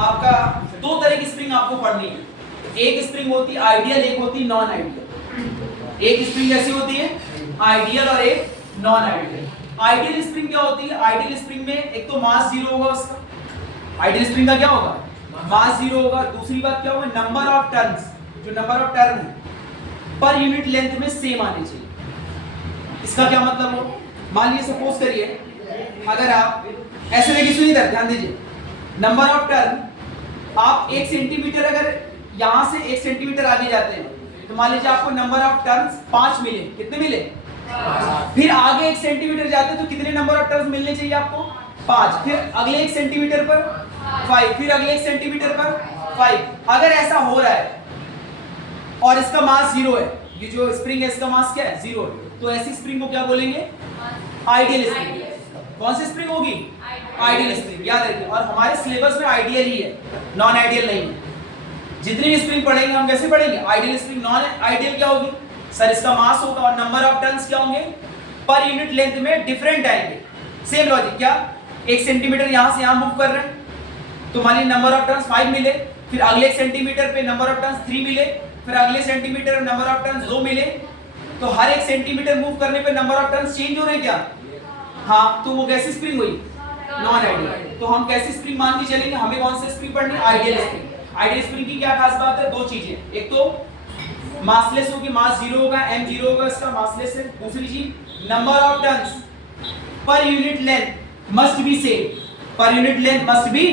आपका दो तरह की स्प्रिंग आपको पढ़नी है। एक स्प्रिंग होती है आइडियल, एक होती है नॉन आइडियल। एक स्प्रिंग ऐसी होती है आइडियल और एक नॉन आइडियल। आइडियल स्प्रिंग क्या होती है? आइडियल स्प्रिंग में एक तो मास जीरो होगा उसका, आइडियल स्प्रिंग का क्या होगा? मास जीरो होगा। दूसरी बात क्या होगा? नंबर ऑफ टर्न्स, जो नंबर ऑफ टर्न है पर यूनिट लेंथ में सेम आने चाहिए। इसका क्या मतलब हो? मान लीजिए सपोज करिए अगर आप ऐसे देखिए, सुनिए इधर ध्यान दीजिए, नंबर ऑफ टर्न आप 1 सेंटीमीटर अगर यहां से 1 सेंटीमीटर आगे जाते हैं तो मान लीजिए आपको नंबर ऑफ टर्न्स 5 मिले। कितने मिले? 5। फिर आगे 1 सेंटीमीटर जाते तो कितने नंबर ऑफ टर्न्स मिलने चाहिए आपको? 5। फिर अगले 1 सेंटीमीटर पर 5, फिर अगले 1 सेंटीमीटर पर 5। अगर ऐसा हो रहा है और इसका मास जीरो है, ये जो स्प्रिंग है इसका मास क्या है? जीरो है, तो ऐसी स्प्रिंग को क्या बोलेंगे? Ideal spring. कौन सी स्प्रिंग होगी? Ideal spring. याद रखिए, और हमारे सिलेबस में आइडियल ही है, नॉन आइडियल नहीं है। जितनी भी स्प्रिंग पढ़ेंगे हम कैसे पढ़ेंगे? Ideal spring. नॉन आइडियल क्या होगी? सर इसका मास होगा और नंबर ऑफ टर्न्स क्या होंगे? पर यूनिट लेंथ में डिफरेंट आएंगे। सेम लॉजिक, क्या 1 सेंटीमीटर यहां से यहां मूव कर रहे हैं तो मान लीजिए नंबर ऑफ टर्न्स 5 मिले, फिर अगले 1 सेंटीमीटर पे नंबर ऑफ टर्न्स 3 मिले, फिर अगले सेंटीमीटर नंबर ऑफ टर्न्स 2 मिले, तो हर 1 सेंटीमीटर मूव करने पे नंबर ऑफ टर्न्स चेंज हो रहे हैं क्या? हाँ, तो वो कैसी स्प्रिंग हुई? Non ideal. तो हम कैसी स्प्रिंग मान के चलेंगे? हमें कौन सी स्प्रिंग पढ़नी है? Ideal spring. आइडियल स्प्रिंग की क्या खास बात है? दो चीजें, एक तो मासलेस होगी, मास जीरो होगा, m जीरो होगा, इसका मासलेस है। दूसरी चीज number of turns per unit length must be same, per unit length must be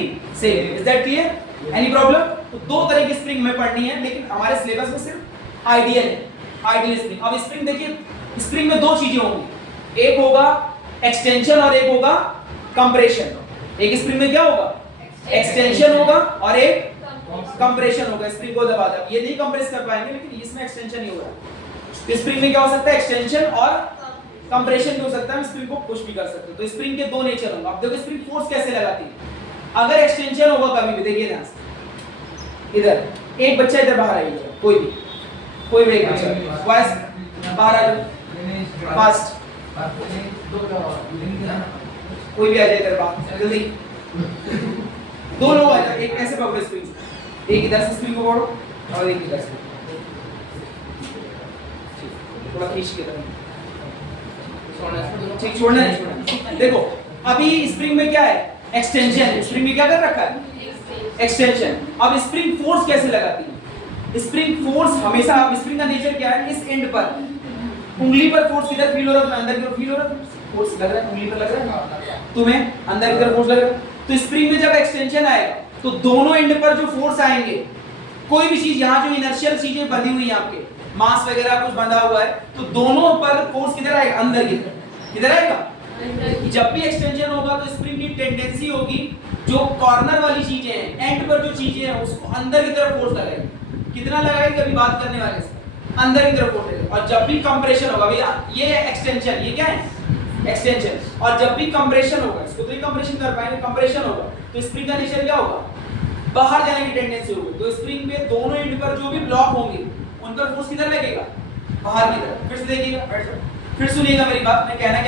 same. Is that clear? Any problem? तो दो तरह की स्प्रिंग में पढ़नी है, लेकिन हमारे सिलेबस में सिर्फ आइडियल है, आइडियल स्प्रिंग। अब स्प्रिंग देखिए, स्प्रिंग में दो चीजें होंगी, एक होगा एक्सटेंशन और एक होगा कंप्रेशन। एक स्प्रिंग में क्या होगा? एक्सटेंशन होगा और एक कंप्रेशन होगा। स्प्रिंग को दबा दो, ये नहीं कंप्रेस कर पाएंगे, लेकिन इसमें एक्सटेंशन ही होगा। तो स्प्रिंग में क्या हो सकता है? एक्सटेंशन और कंप्रेशन भी हो सकता है। हम स्प्रिंग को पुश भी कर सकते हैं। तो स्प्रिंग के दो नेचर होंगे। अब देखो स्प्रिंग फोर्स कैसे लगाती है। अगर एक्सटेंशन होगा कभी भी, देखिए ध्यान से, इधर एक बच्चा इधर बाहर आइए, कोई भी एक बच्चा बॉयज बाहर आ जाओ फास्ट, कोई भी आ जाए इधर बाहर जल्दी। दो लोग आ जाए, एक ऐसे पकड़ो स्प्रिंग, एक इधर से स्प्रिंग को पकड़ो और एक इधर से, थोड़ा खींच के इधर, ठीक, छोड़ना नहीं। देखो अभी स्प्रिंग में क्या है? एक्सटेंशन। स्प्रिंग में क्या कर रखा है? एक्सटेंशन। अब स्प्रिंग फोर्स कैसे लगाती है? स्प्रिंग फोर्स हमेशा, अब स्प्रिंग का नेचर क्या है? इस एंड पर उंगली पर फोर्स किधर फील हो रहा है? अंदर की तरफ फील हो रहा है, फोर्स लग रहा है, उंगली पर लग रहा है, तुम्हें अंदर की तरफ फोर्स लग रहा है। तो स्प्रिंग में जब एक्सटेंशन आएगा तो दोनों एंड पर जो फोर्स आएंगे, कोई भी चीज यहाँ जो इनर्शियल चीजें बंधी हुई है आपके, मास वगैरह कुछ बंधा हुआ है, तो दोनों पर फोर्स किधर आएगा? अंदर की तरफ। किधर आएगा? जब भी एक्सटेंशन होगा तो स्प्रिंग की टेंडेंसी होगी जो कॉर्नर वाली चीजें हैं, एंड पर जो चीजें हैं, उसको अंदर की तरफ फोर्स लगाएगी। कितना लगाएगी? अभी बात करने वाले से, अंदर की तरफ फोर्स लगाएगी। और जब भी कंप्रेशन होगा, भैया ये है एक्सटेंशन, ये क्या है? एक्सटेंशन। और जब भी कंप्रेशन होगा, इसको तो ही कंप्रेशन कर पाएंगे, कंप्रेशन होगा तो स्प्रिंग का नेचर क्या होगा? बाहर जाने की टेंडेंसी होगी। तो स्प्रिंग में दोनों एंड पर जो भी ब्लॉक होंगे उन पर फोर्स किधर लगेगा? बाहर की तरफ। फिर से देखिएगा, फिर सुनिएगा मेरी बात, मैं कहना क्या